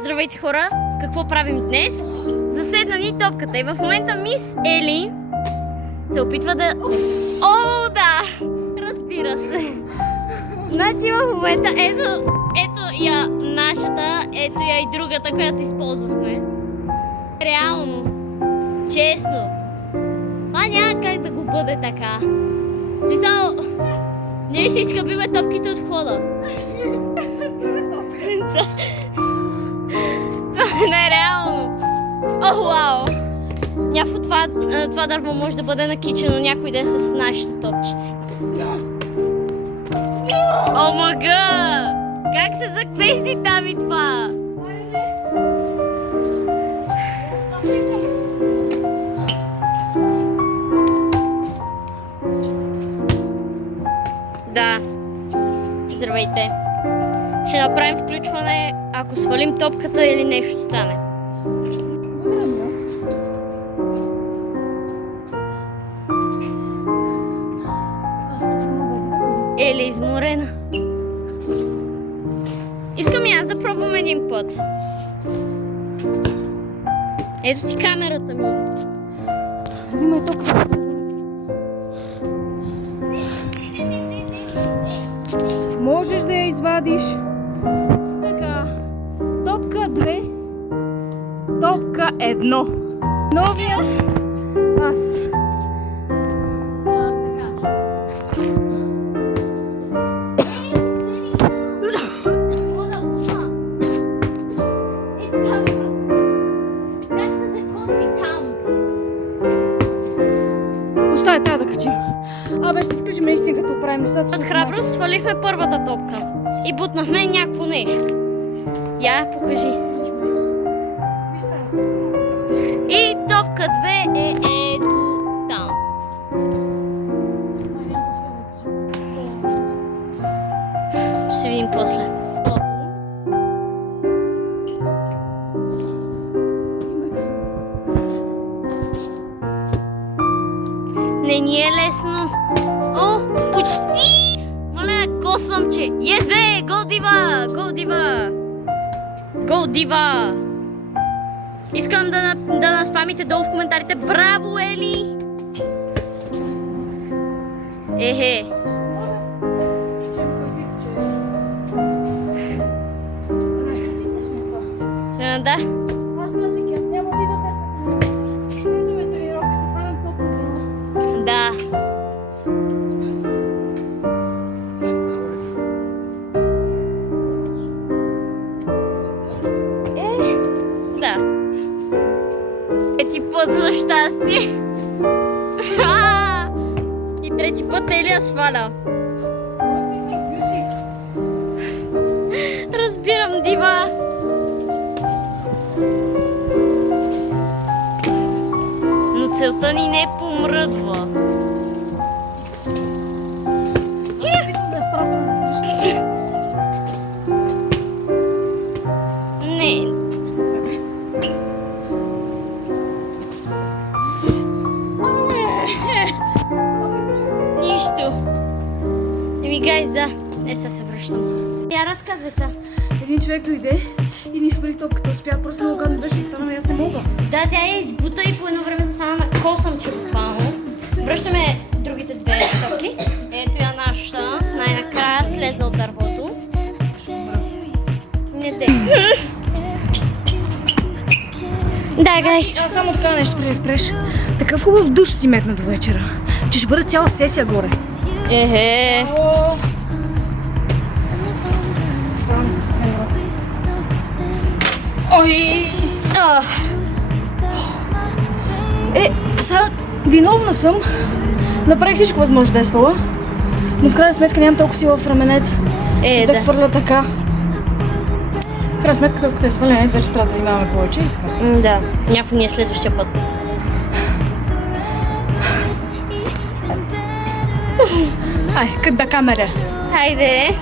здравейте хора! Какво правим днес? Заседна ни топката и в момента мис Ели се опитва да... О, да! Разбира се! Значи в момента ето я нашата, ето я и другата, която използвахме. Реално, честно, това няма как да го бъде така. Смисъл, ние ще изхъбиме топките от входа. Това е нереално. О, вау! Някакво това дърво може да бъде накичено някой ден с нашите топчици. О, мага! Как се заквести там и това? Да. Здравейте. Ще направим включване, ако свалим топката или нещо стане. Ели изморена. Искам и аз да пробвам един път. Ето ти камерата ми. Взимай топката. Можеш да я извадиш. Така. Топка 2. Топка 1. Новият аз. Оставя тази да качим. Абе, ще включим наистина като правим нещата. От храброст свалихме първата топка и бутнахме някакво нещо. Я, покажи. И топка 2 е ето там. Ще се видим после. Не ни е лесно. О, почти! Мале, косъмче. Yes, бе! Go Diva! Go Diva! Go Diva! Искам да наспамите долу в коментарите. Браво, Ели! Ехе! Да. Аз казах, аз няма да ида теса. Идваме тренировката, свалям топката. Да. Да. Трети път за щастие. И трети път Ели я сваля. Разбирам, Дива. Но целта ни не помръдва. Не. Нищо. Еми, гайз, да. Сега се връщам. Я разказвай са. Един човек дойде и ни свали топката. Успя, просто много гадно беше и стана, аз не мога. Да, тя я избута и по едно време застана на косъмче буквално. Връщаме другите две топки. Ето я нашата. Най-накрая слезна от дървото. Не де. Да, гайс. Аз само така нещо преди да спреш. Такъв хубав душ си метна до вечера, че ще бъде цяла сесия горе. Ехе. Ой! Сега виновна съм. Направих всичко възможно да я сваля, но в крайна сметка нямам толкова сила в раменете. Да хвърля така. В крайна сметка, толкова е свалена, вече трябва да имаме повече. Да, някакво ни е следващия път. Ай, къде да камера? Хайде.